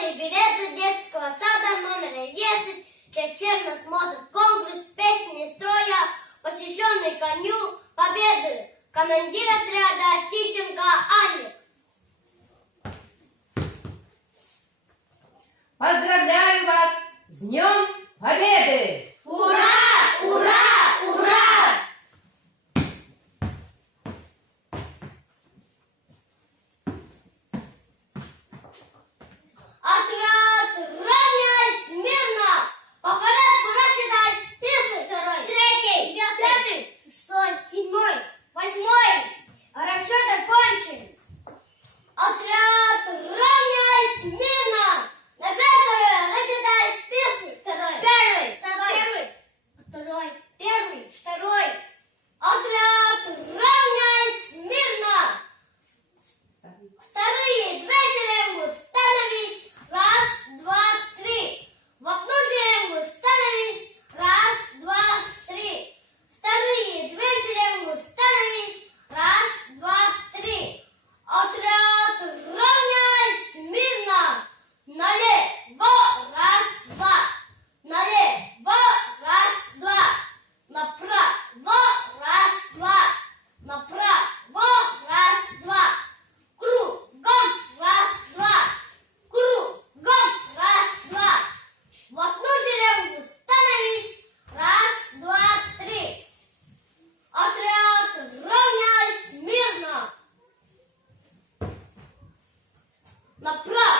школьные билеты детского сада номер 10 течет на смотр конкурс песни строя, посвященный коню Победы, командир отряда Тищенко Анник. Поздравляю вас с Днем Победы! Ура! Ура! Ура! Отряд, равняйсь смирно! По порядку рассчитайся. Первый, второй, третий, пятый, шестой, седьмой, восьмой. Расчет окончен. Отряд, равняйсь смирно! На пятое рассчитайся. Первый, второй, первый, второй. Отряд, равняйсь смирно! Вторые две шеренгу становись. Раз, два, три. В одну шеренгу становись. Раз, два, три. Вторые две шеренгу становись. Раз, два, три. Отряд, равняйсь смирно. Налево, раз, два. Налево, раз, два. Направо, раз, два. Направо, раз, два. Кругом, раз, два. Кругом, раз, два. В одну шеренгу становись. Раз, два, три. Отряд, равняйсь смирно. Направо.